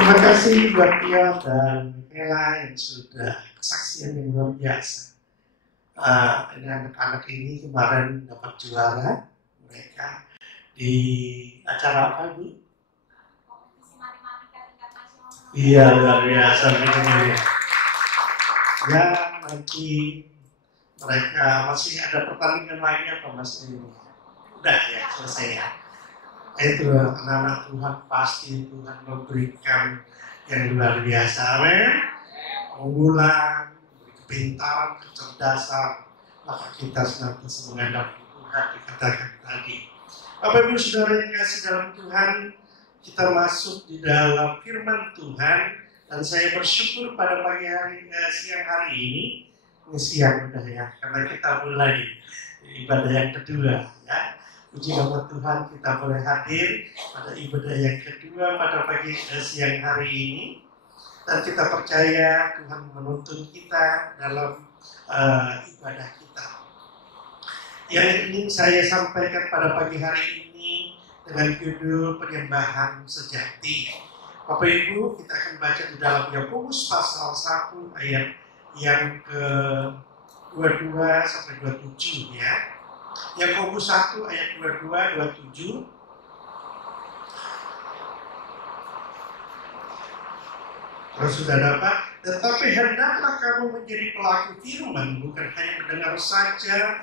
Terima kasih buat Tio dan Ella yang sudah kesaksian yang luar biasa. Dan anak-anak ini kemarin dapat juara mereka di acara apa, Bu? Kompetisi matematika tingkat nasional. Iya, luar biasa ya. Ya, nanti mereka masih ada pertandingan lagi apa Mas ini? Udah ya, selesai ya. Itu anak-anak Tuhan pasti Tuhan memberikan yang luar biasa, amin. Unggulan, kepintaran, kecerdasan, maka kita senantiasa menghadapi Tuhan dikatakan tadi. Bapak Ibu Saudara yang kasih dalam Tuhan, kita masuk di dalam firman Tuhan dan saya bersyukur pada pagi hari siang hari ini siang udah ya, karena kita mulai ibadah yang kedua ya. Puji nama Tuhan kita boleh hadir pada ibadah yang kedua pada pagi siang hari ini. Dan kita percaya Tuhan menuntun kita dalam ibadah kita. Yang ingin saya sampaikan pada pagi hari ini dengan judul penyembahan sejati. Bapak Ibu, kita akan baca di dalam Yakobus pasal 1 ayat yang ke-22 sampai 27 ya. Yakobus 1 ayat 22-27. Kalau sudah dapat, tetapi hendaklah kamu menjadi pelaku firman, bukan hanya mendengar saja.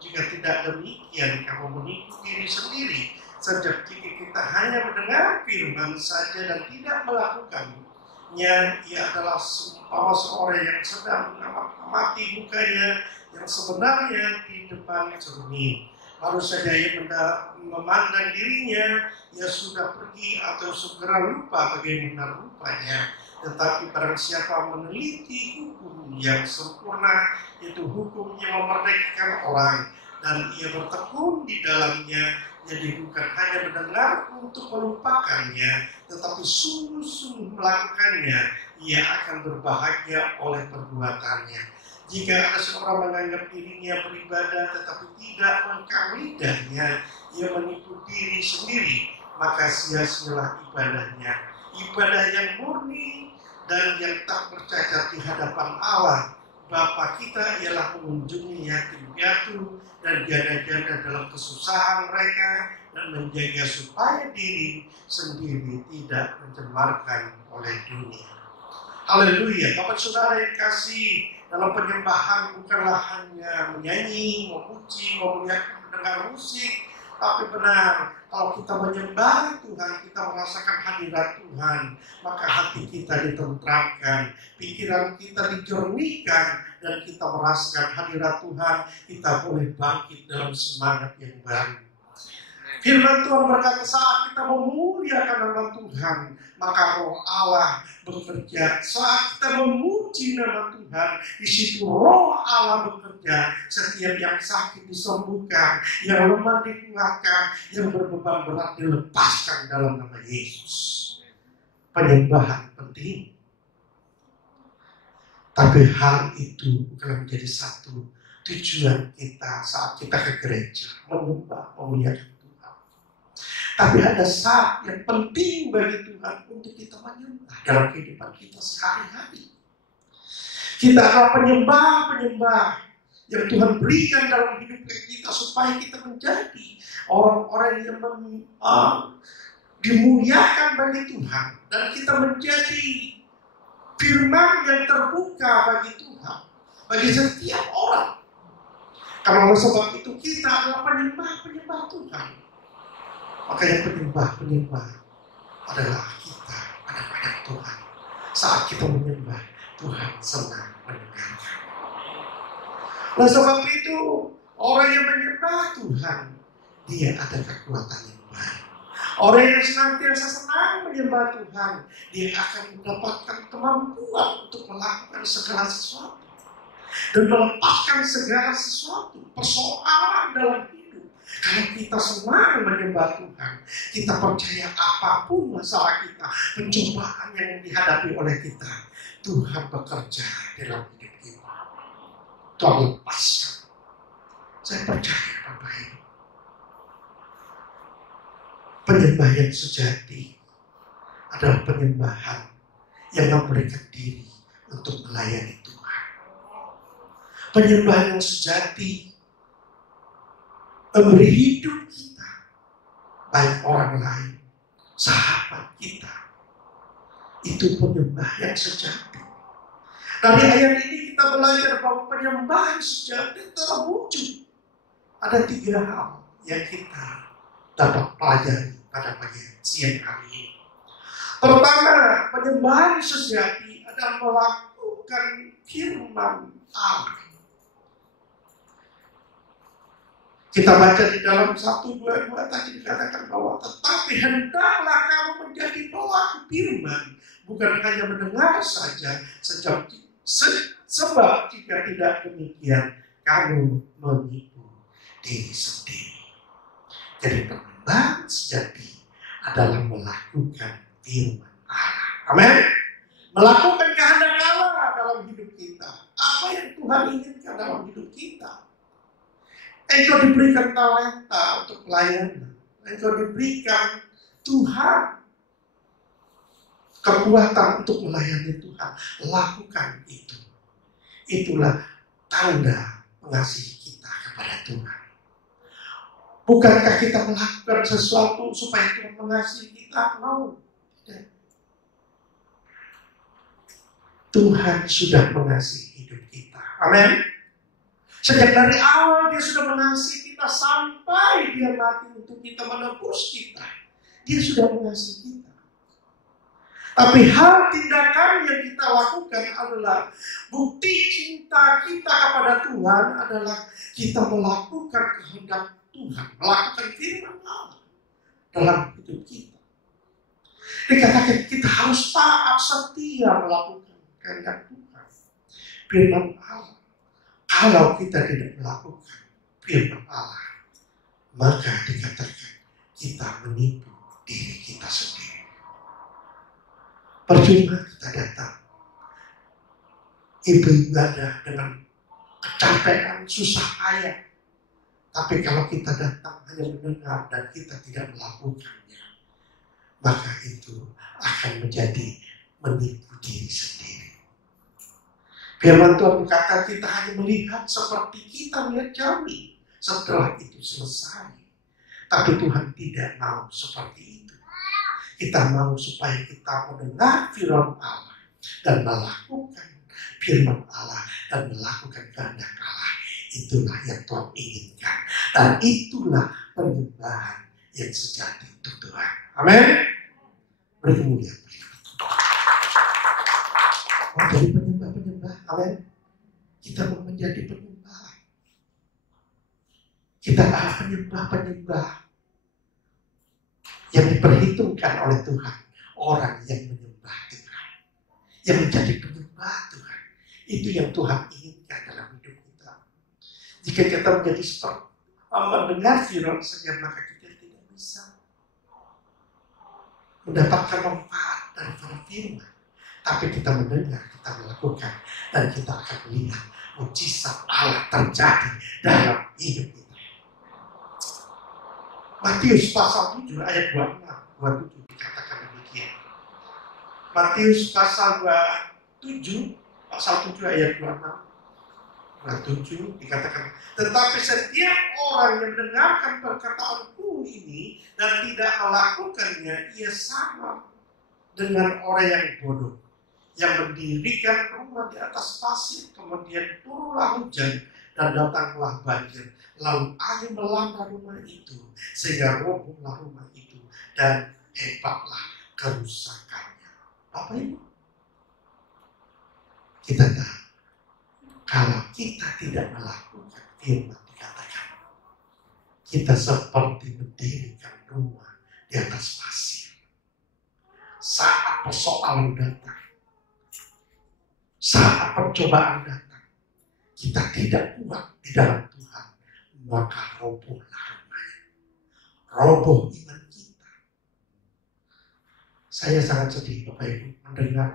Jika tidak demikian, kamu menipu diri sendiri. Sebab jika kita hanya mendengar firman saja dan tidak melakukannya, ia adalah seumpama seorang yang sedang mengamati mukanya yang sebenarnya di depan cermin. Baru saja ia memandang dirinya, ia sudah pergi atau segera lupa bagaimana rupanya. Tetapi barang siapa meneliti hukum yang sempurna, itu hukum yang memerdekakan orang, dan ia bertekun di dalamnya, jadi bukan hanya mendengar untuk melupakannya, tetapi sungguh-sungguh melakukannya, ia akan berbahagia oleh perbuatannya. Jika ada seorang menganggap dirinya beribadah tetapi tidak melangkah lidahnya, ia menipu diri sendiri, maka sia-sialah ibadahnya. Ibadah yang murni dan yang tak bercacat di hadapan Allah Bapa kita ialah mengunjungi yatim piatu dan janda-janda dalam kesusahan mereka dan menjaga supaya diri sendiri tidak mencemarkan oleh dunia. Haleluya. Bapak Saudara yang kasih, dalam penyembahan bukanlah hanya menyanyi, memuji, mendengar musik, tapi benar, kalau kita menyembah Tuhan, kita merasakan hadirat Tuhan, maka hati kita ditenteramkan, pikiran kita dijernihkan, dan kita merasakan hadirat Tuhan, kita boleh bangkit dalam semangat yang baru. Firman Tuhan berkata, saat kita memuliakan nama Tuhan, maka roh Allah bekerja. Saat kita memuji nama Tuhan, di situ roh Allah bekerja. Setiap yang sakit disembuhkan, yang lemah dikuatkan, yang berbeban berat dilepaskan dalam nama Yesus. Penyembahan penting. Tapi hal itu bukan menjadi satu tujuan kita saat kita ke gereja, menyembah, memuliakan. Tapi ada saat yang penting bagi Tuhan untuk kita menyembah dalam kehidupan kita sehari-hari. Kita adalah penyembah-penyembah yang Tuhan berikan dalam hidup kita supaya kita menjadi orang-orang yang dimuliakan bagi Tuhan. Dan kita menjadi firman yang terbuka bagi Tuhan, bagi setiap orang. Karena oleh sebab itu kita adalah penyembah-penyembah Tuhan. Makanya penyembah-penyembah adalah kita, anak-anak Tuhan. Saat kita menyembah, Tuhan senang mendengarkan. Oleh sebab itu, orang yang menyembah Tuhan, dia ada kekuatan yang baru. Orang yang senantiasa senang menyembah Tuhan, dia akan mendapatkan kemampuan untuk melakukan segala sesuatu. Dan melepaskan segala sesuatu, persoalan dalam hidup. Kalau kita senang menyembah Tuhan, kita percaya apapun masalah kita, pencobaan yang dihadapi oleh kita, Tuhan bekerja dalam hidup kita. Tuhan lepaskan. Saya percaya Bapak Ibu. Penyembah yang sejati adalah penyembahan yang memberikan diri untuk melayani Tuhan. Penyembahan yang sejati memberi hidup kita, baik orang lain, sahabat kita. Itu penyembah yang sejati. Dari ayat ini kita belajar bahwa penyembahan sejati terwujud. Ada 3 hal yang kita dapat pelajari pada pagi siang hari ini. Pertama, penyembahan sejati adalah melakukan firman Allah. Kita baca di dalam 1:22 tadi dikatakan bahwa tetapi hendaklah kamu menjadi pelaku firman, bukan hanya mendengar saja, sebab jika tidak demikian kamu menipu diri sendiri. Jadi penyembahan sejati adalah melakukan firman Allah. Amin. Melakukan kehendak Allah dalam hidup kita. Apa yang Tuhan inginkan dalam hidup kita. Engkau diberikan talenta untuk pelayanan. Engkau diberikan Tuhan kekuatan untuk melayani Tuhan. Lakukan itu. Itulah tanda mengasihi kita kepada Tuhan. Bukankah kita melakukan sesuatu supaya Tuhan mengasihi kita? No. Tuhan sudah mengasihi hidup kita. Amin. Sejak dari awal dia sudah mengasihi kita sampai dia mati untuk kita, menebus kita. Dia sudah mengasihi kita. Tapi hal tindakan yang kita lakukan adalah bukti cinta kita kepada Tuhan adalah kita melakukan kehendak Tuhan, melakukan firman Allah dalam hidup kita. Dikatakan kita harus taat setia melakukan kehendak Tuhan, firman Allah. Kalau kita tidak melakukan firman Allah, maka dikatakan kita menipu diri kita sendiri. Percuma kita datang ibadah dengan kecapean, susah payah. Tapi kalau kita datang hanya mendengar dan kita tidak melakukannya, maka itu akan menjadi menipu diri sendiri. Firman Tuhan berkata kita hanya melihat seperti kita melihat cermin. Setelah itu selesai. Tapi Tuhan tidak mau seperti itu. Kita mau supaya kita mendengar firman Allah dan melakukan firman Allah dan melakukan kehendak Allah. Itulah yang Tuhan inginkan. Dan itulah penyembahan yang sejati untuk Tuhan. Amin. Berkemuliaan. Jadi penyembah. Amin. Kita mau menjadi penyembah. Kita adalah penyembah yang diperhitungkan oleh Tuhan. Orang yang menyembah Tuhan, yang menjadi penyembah Tuhan. Itu yang Tuhan inginkan dalam hidup kita. Jika kita menjadi seperti mendengar firman saja, maka kita tidak bisa mendapatkan manfaat dari firman. Tapi kita mendengar, kita melakukan, dan kita akan melihat mujizat Allah terjadi dalam hidup kita. Matius pasal 7 ayat 26 dikatakan demikian. Matius pasal 7 ayat 26 dikatakan, tetapi setiap orang yang mendengarkan perkataanku ini dan tidak melakukannya, ia sama dengan orang yang bodoh, yang mendirikan rumah di atas pasir, kemudian turunlah hujan dan datanglah banjir, lalu angin melanda rumah itu sehingga robohlah rumah itu dan hebatlah kerusakannya. Apa itu? Kita tahu kalau kita tidak melakukan firman dikatakan kita seperti mendirikan rumah di atas pasir. Saat persoalan datang, saat percobaan datang, kita tidak kuat di dalam Tuhan, maka robohlah rumahnya. Roboh iman kita. Saya sangat sedih Bapak Ibu mendengar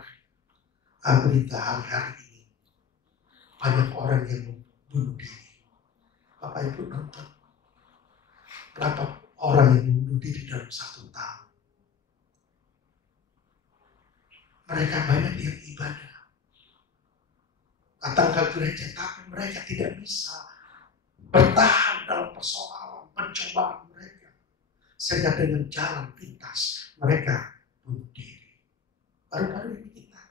berita hari-hari ini. Banyak orang yang bunuh diri. Bapak Ibu nonton berapa orang yang bunuh diri dalam 1 tahun. Mereka banyak yang ibadah, datang ke gereja, tapi mereka tidak bisa bertahan dalam persoalan pencobaan mereka. Sehingga dengan jalan pintas mereka bunuh diri. Baru-baru ini kita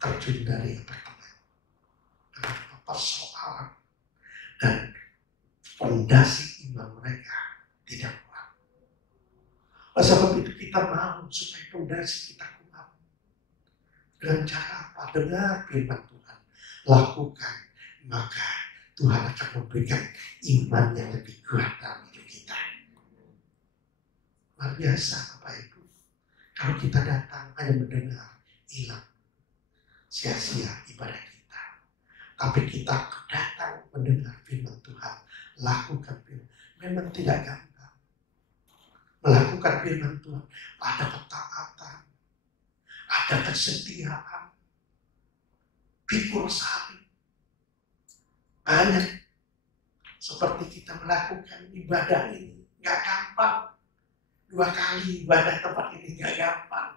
terjun dari apartemen karena persoalan dan fondasi iman mereka tidak kuat. Oleh sebab itu kita mau supaya fondasi kita kuat. Dengan cara apa? Dengar firman Tuhan, lakukan, maka Tuhan akan memberikan iman yang lebih kuat dalam hidup kita. Luar biasa Bapak Ibu. Kalau kita datang hanya mendengar, hilang, sia-sia ibadah kita. Tapi kita datang mendengar firman Tuhan, lakukan firman. Memang tidak gampang. Melakukan firman Tuhan, ada ketaatan, ada kesetiaan, pikul salib. Banyak seperti kita melakukan ibadah ini, nggak gampang. 2 kali ibadah tempat ini nggak gampang.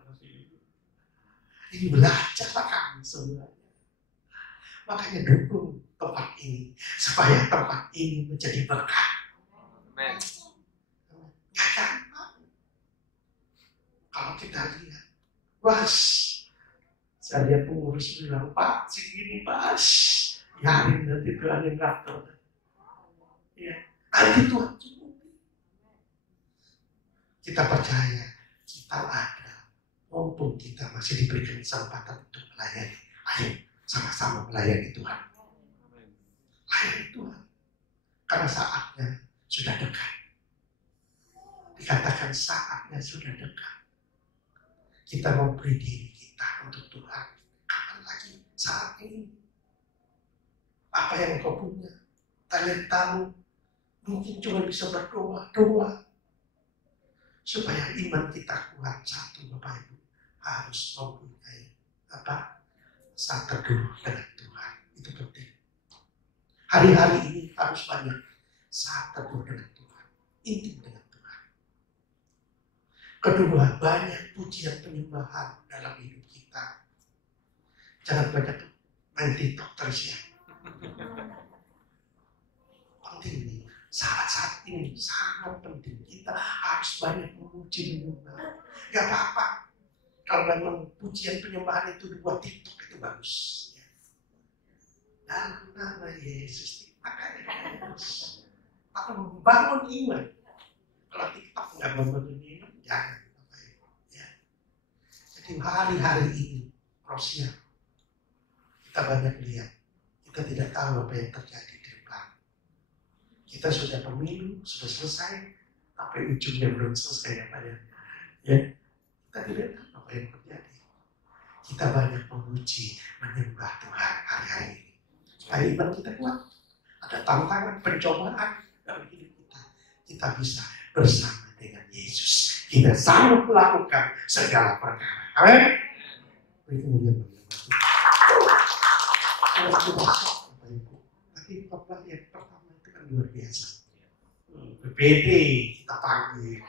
Ini belajarlah kami sebenarnya. Makanya dukung tempat ini supaya tempat ini menjadi berkat. Amen. Nggak gampang. Kalau kita lihat, bos, saya lihat pengurus bilang, Pak, segini bos, yarin nanti Tuhan yang ngatur. Ya, nanti Tuhan cukup. Kita percaya kita ada, maupun kita masih diberikan kesempatan untuk melayani. Ayo sama-sama melayani Tuhan. Layani Tuhan. Karena saatnya sudah dekat. Dikatakan saatnya sudah dekat. Kita memberi diri kita untuk Tuhan. Kapan lagi saat ini? Apa yang kau punya? Talentamu mungkin cuma bisa berdoa. Supaya iman kita kuat, satu Bapak Ibu harus mempunyai saat teduh dengan Tuhan. Itu penting. Hari-hari ini harus banyak saat teduh dengan Tuhan, intim dengan Tuhan. Kedua, banyak pujian penyembahan dalam hidup kita. Jangan banyak main TikTok terus ya. Penting nih. Saat-saat ini sangat penting. Kita harus banyak memuji menyembah. Gak apa-apa. Kalau memang pujian penyembahan itu dibuat TikTok itu bagus. Dalam nama Yesus, makanya Yesus. Tapi membangun iman. Kalau TikTok nggak membangun iman, jangan. Ya. Jadi hari-hari ini, Rosia, kita banyak lihat. Kita tidak tahu apa yang terjadi. Kita sudah pemilu, sudah selesai, tapi ujungnya belum selesai ya Pak ya. Kita tidak tahu apa yang terjadi. Kita banyak memuji, menyembah Tuhan hari-hari ini. Supaya iman kita kuat. Ada tantangan, pencobaan dalam hidup kita. Kita bisa bersama dengan Yesus. Kita sanggup melakukan segala perkara. Amin. Beri kemuliaan bagi Tuhan. Tapi Bapak yang pertama luar biasa. BPD kita panggil ya.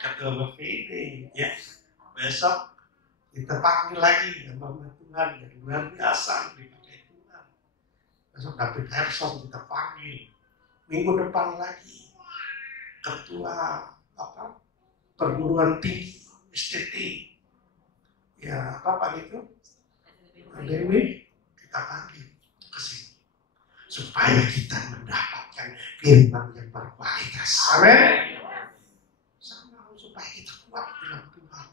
Ketua BPD ya. Besok kita panggil lagi sama Tuhan yang luar biasa dipakai Tuhan. Besok David Herson kita panggil. Minggu depan lagi ketua perguruan tinggi STT ya apa itu Dewi kita panggil ke sini. Supaya kita mendapatkan firman yang berkualitas. Amin. Sama supaya kita kuat dalam Tuhan.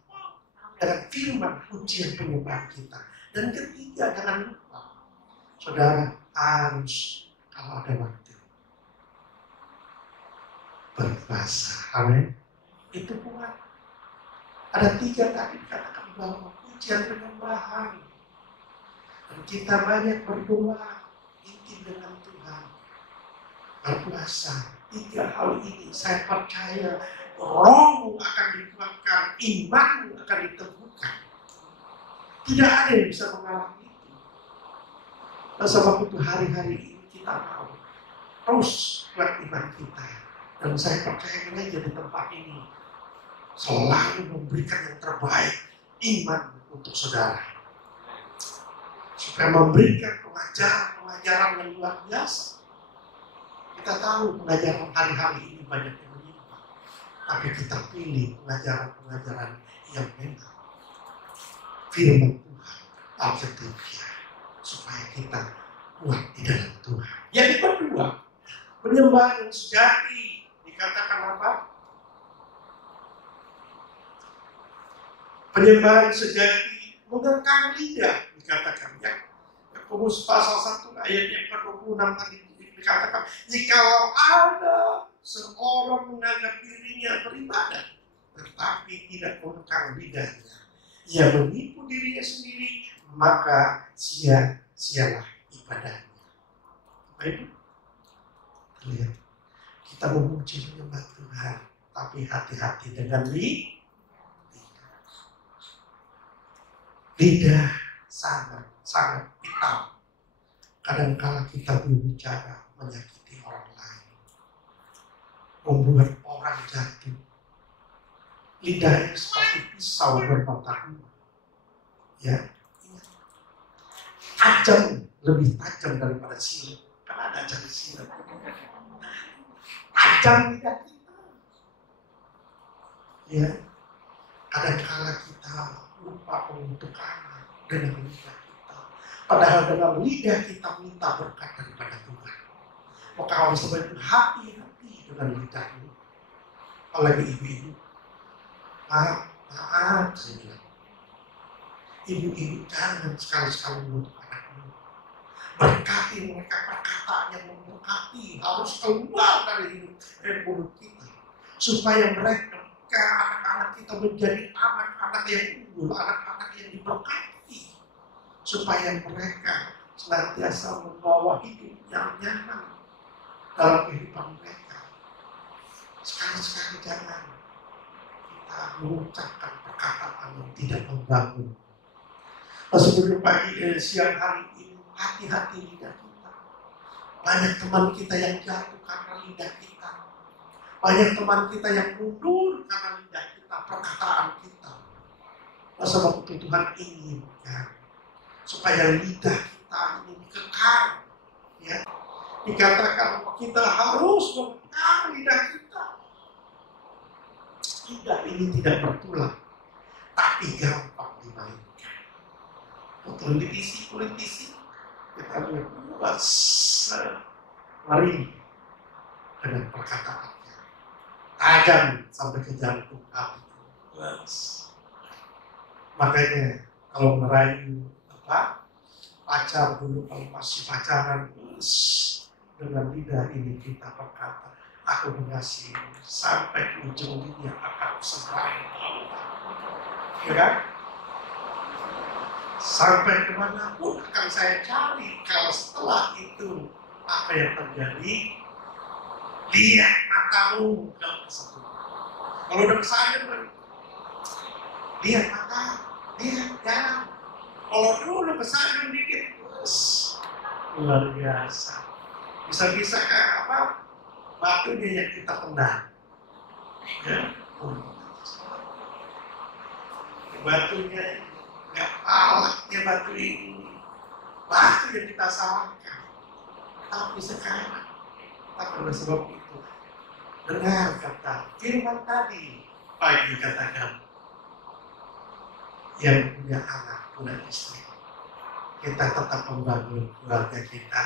Dengan firman pujian penyembahan kita. Dan ketiga, jangan lupa. Saudara harus kalau ada waktu berpuasa. Amin. Itu kuat. Ada 3 tadi dikatakan bahwa pujian penyembahan. Dan kita banyak berdoa. Dengan Tuhan berpuasa 3 hal ini saya percaya rohmu akan dikuatkan, imanmu akan diteguhkan. Tidak ada yang bisa mengalami itu. Dan sebab itu hari-hari ini kita mau terus kuat iman kita. Dan saya percaya gereja di tempat ini selalu memberikan yang terbaik iman untuk saudara. Supaya memberikan pengajaran yang luar biasa. Kita tahu pengajaran hari-hari ini banyak yang menyimpang. Tapi kita pilih pengajaran-pengajaran yang benar. Firman Tuhan, Alkitab, supaya kita kuat di dalam Tuhan. Yang kedua, penyembahan yang sejati dikatakan apa? Penyembahan sejati mengekang lidah dikatakan ya. Yakobus pasal 1 ayat yang ke-26 tadi dikatakan, jikalau ada seorang menganggap dirinya beribadah tetapi tidak mengekang lidahnya, ia menipu dirinya sendiri, maka sia-sialah ibadahnya. Apa itu? Lihat, kita memuji menyembah Tuhan, tapi hati-hati dengan lidah sangat hitam. Kadang-kala kita berbicara menyakiti orang lain, membuat orang jatuh. Lidah itu seperti pisau bermata dua. Ya, tajam, lebih tajam daripada silet. Karena ada jadi silet. Tajam lidah kita. Ya, kadang-kala kita lupa mengutuk anak dengan lidah kita. Padahal dengan lidah kita minta berkat daripada Tuhan. Maka oleh sebab itu hati-hati dengan lidah ini. Apalagi ibu-ibu. Maaf, saya bilang. Ibu-ibu jangan sekali-sekali mengutuk anakmu. Berkati mereka, perkataan yang memberkati harus keluar dari mulut kita. Supaya mereka, anak-anak kita menjadi anak-anak yang unggul, anak-anak yang diberkati. Supaya mereka senantiasa membawa hidup yang nyaman dalam kehidupan mereka. Sekali-sekali jangan kita mengucapkan perkataan yang tidak membangun. Sebelum siang hari ini, hati-hati lidah kita. Banyak teman kita yang jatuh karena lidah kita. Banyak teman kita yang mundur karena lidah kita, perkataan kita. Sebab itu Tuhan ingin supaya lidah kita ini dikekang. Ya. Dikatakan kita harus mengekang lidah kita. Lidah ini tidak bertulang, tapi gampang dimainkan. Politisi kita lihat lari dengan perkataannya, tajam sampai ke jantung hati. Makanya kalau merayu pacar dulu, kalau masih pacaran, dengan lidah ini kita berkata, aku mengasihi sampai ujung dunia akan seberang. Ya kan? Sampai kemanapun akan saya cari. Kalau setelah itu apa yang terjadi, lihat matamu kalau tersebut. Kalau udah kesana, lihat mata, lihat jalan. Kalau dulu kesana dikit, luar biasa. Bisa-bisa kayak apa? Batunya yang kita tendang. Ya, batunya. Gak alatnya batu ini, batu yang kita salahkan. Tapi sekarang, tak oleh sebab itu, dengar kata firman tadi, pagi katakan, yang punya anak, punya istri, kita tetap membangun keluarga kita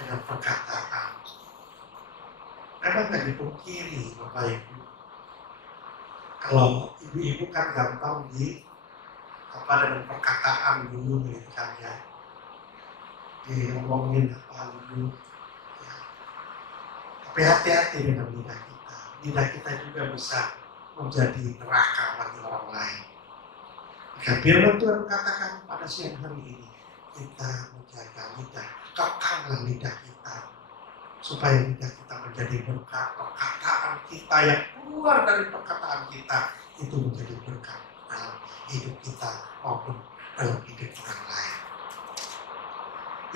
dengan perkataan. Memang gak dipungkiri, Bapak Ibu. Kalau ibu-ibu kan gampang dengan perkataan dulu gitu kan ya, ngomongin apa dulu ya. Tapi hati-hati dengan lidah kita. Lidah kita juga bisa menjadi neraka bagi orang lain. Maka firman Tuhan katakan pada siang hari ini, kita menjaga lidah, kekanglah lidah kita supaya lidah kita menjadi berkat. Perkataan kita yang keluar dari perkataan kita itu menjadi berkat dalam hidup kita maupun dalam hidup orang lain.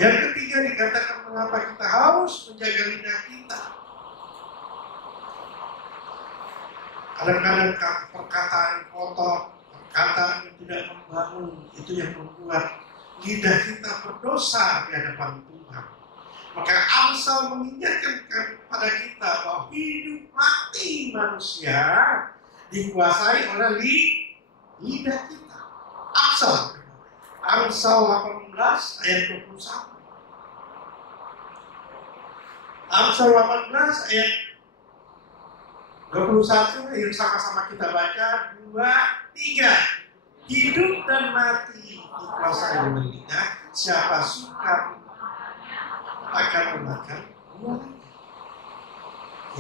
Yang ketiga dikatakan mengapa kita harus menjaga lidah kita. Kadang-kadang perkataan kotor, kata yang tidak membangun, itu yang membuat lidah kita berdosa di hadapan Tuhan. Maka Amsal mengingatkan kepada kita bahwa hidup mati manusia dikuasai oleh lidah kita. Amsal 18 ayat 21. Amsal 18 ayat 21 yang sama-sama kita baca. 2, 3. Hidup dan mati dikuasai oleh lidah. Siapa suka akan memakan buahnya.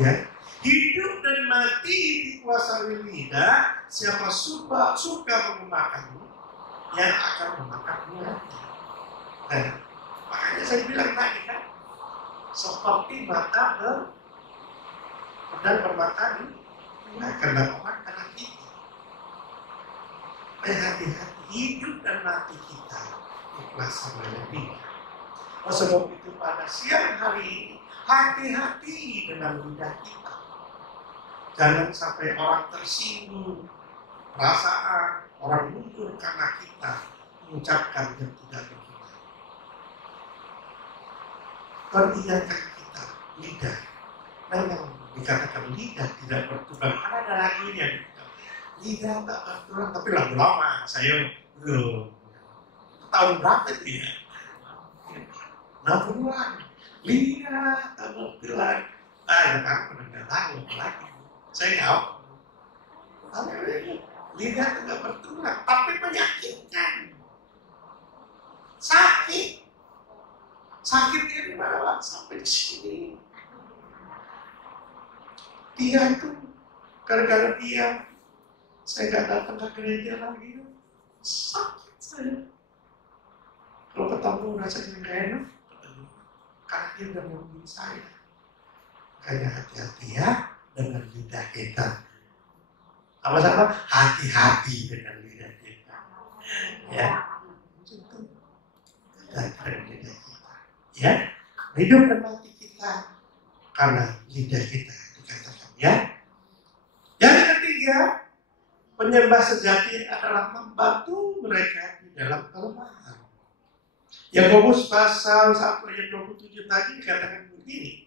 Ya, hidup dan mati dikuasai oleh lidah. Siapa suka memakannya, yang akan memakan buahnya. Dan makanya saya bilang tadi kan, seperti mata dan bermata akan orang anak kita. Hati-hati, hidup dan mati kita dikuasai oleh lidah. Sebab itu pada siang hari ini, hati-hati dengan lidah kita. Jangan sampai orang tersinggung, perasaan orang mundur karena kita mengucapkan yang tidak begitu. Ingatkan kita, lidah. Memang dikatakan lidah tidak bertulang, karena ada lagunya. Lidah tak bertulang, tapi lagu lama. Saya belum. Tahun berapa itu ya? 60-an. Lidah tak bertulang. Ya kan, pernah tahu lagi. Saya tahu. Lidah tidak bertulang, tapi menyakitkan. Sakitnya di mana? Sampai di sini. Dia itu gara-gara dia, saya gak datang ke gereja lagi. Sakit saya. Kalau ketemu rasanya gak enak, karena dia udah ngomongin saya. Makanya hati-hati ya dengan lidah kita. Sama-sama hati-hati dengan lidah kita. Ya, itu dengan lidah kita. Ya, hidup dan mati kita karena lidah kita dikatakan. Ya, yang ketiga, penyembah sejati adalah membantu mereka di dalam kelemahan. Yakobus pasal 1 ayat 27 tadi dikatakan begini.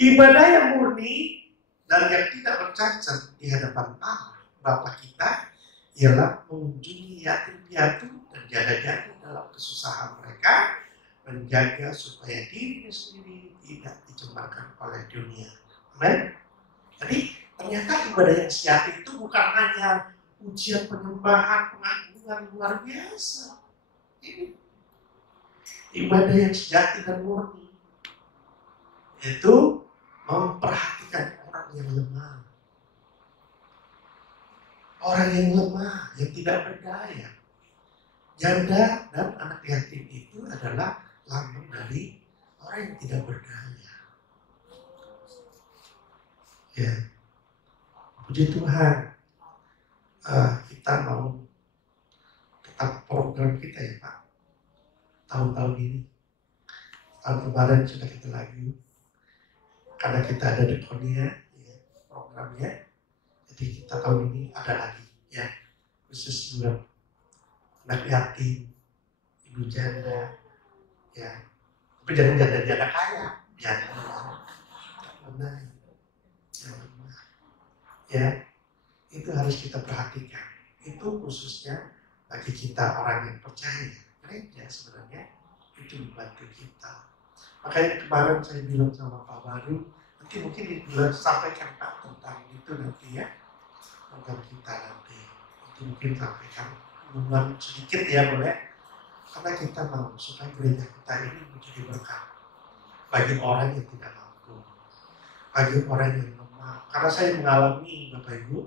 Ibadah yang murni dan yang tidak bercacat di hadapan Allah Bapa kita ialah mengunjungi yatim piatu dan janda-janda dalam kesusahan mereka, menjaga supaya dirinya sendiri tidak dicemarkan oleh dunia. Amin. Jadi ternyata ibadah yang sejati itu bukan hanya ujian penyembahan, pengagungan luar biasa. Ini ibadah yang sejati dan murni, yaitu memperhatikan orang yang lemah. Orang yang lemah, yang tidak berdaya. Janda dan anak yatim itu adalah lambang dari orang yang tidak berdaya. Ya, puji Tuhan, kita mau tetap program kita ya Pak. Tahun-tahun ini, tahun kemarin sudah kita lagi, karena kita ada dekonia ya, programnya. Jadi kita tahun ini ada lagi ya, khusus buat anak yatim, ibu janda, ya. Tapi jangan janda kaya, janda benar. Ya, itu harus kita perhatikan. Itu khususnya bagi kita orang yang percaya. Gereja sebenarnya itu membantu kita. Makanya kemarin saya bilang sama Pak Baru, nanti mungkin sampaikan Pak tentang itu nanti ya, tentang kita nanti. Nanti mungkin sampaikan pengumuman sedikit ya boleh. Karena kita mau supaya gereja kita ini menjadi berkat bagi orang yang tidak mampu, bagi orang yang lemah. Karena saya mengalami Bapak Ibu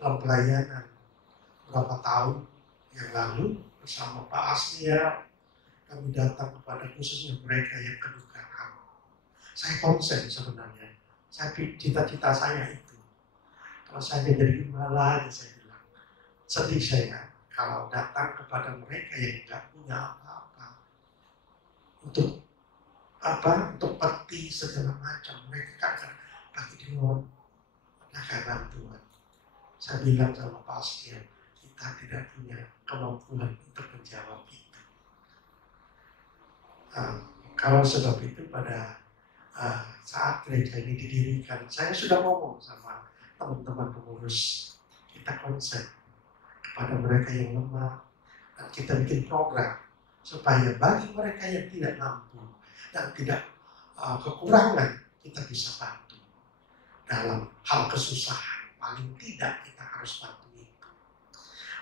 dalam pelayanan beberapa tahun yang lalu bersama Pak Aslia, kami datang kepada khususnya mereka yang kedukaan. Saya konsen sebenarnya, cita-cita saya itu. Kalau saya jadi gembala, saya bilang, sedih saya kalau datang kepada mereka yang tidak punya apa-apa. Untuk peti segala macam. Mereka kan lagi di luar, ada bantuan. Saya bilang sama Pak Askil, kita tidak punya kemampuan untuk menjawab itu. Kalau sebab itu pada saat gereja ini didirikan, saya sudah ngomong sama teman-teman pengurus, kita konsen kepada mereka yang lemah, dan kita bikin program supaya bagi mereka yang tidak mampu dan tidak kekurangan, kita bisa bantu dalam hal kesusahan. Paling tidak kita harus bantu itu.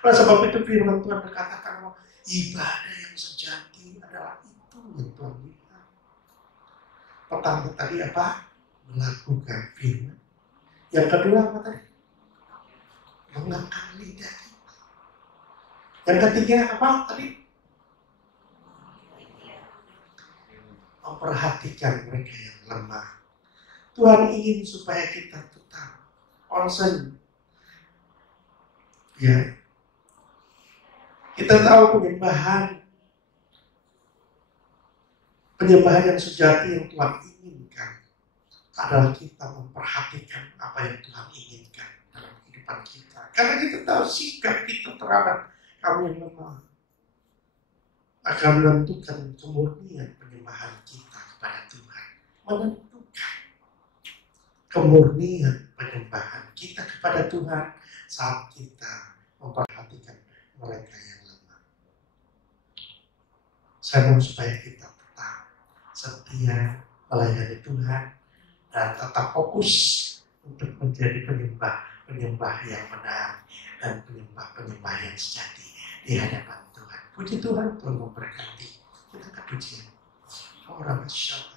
Oleh sebab itu firman Tuhan berkatakan bahwa ibadah yang sejati adalah itu yang Tuhan lihat. Pertama tadi apa? Melakukan firman. Yang kedua apa tadi? Mengangkat lidah kita. Yang ketiga apa tadi? Memperhatikan mereka yang lemah. Tuhan ingin supaya kita tetap konsen. Ya. Kita tahu penyembahan yang sejati yang Tuhan inginkan adalah kita memperhatikan apa yang Tuhan inginkan dalam kehidupan kita. Karena kita tahu sikap kita terhadap kaum yang lemah akan menentukan kemurnian penyembahan kita kepada Tuhan. Menentukan kemurnian penyembahan kita kepada Tuhan saat kita memperhatikan mereka yang lemah. Saya mau supaya kita tetap setia melayani Tuhan dan tetap fokus untuk menjadi penyembah yang benar dan penyembah yang sejati di hadapan Tuhan. Puji Tuhan, Tuhan memberkati. Kita kepujian. Orang masyarakat.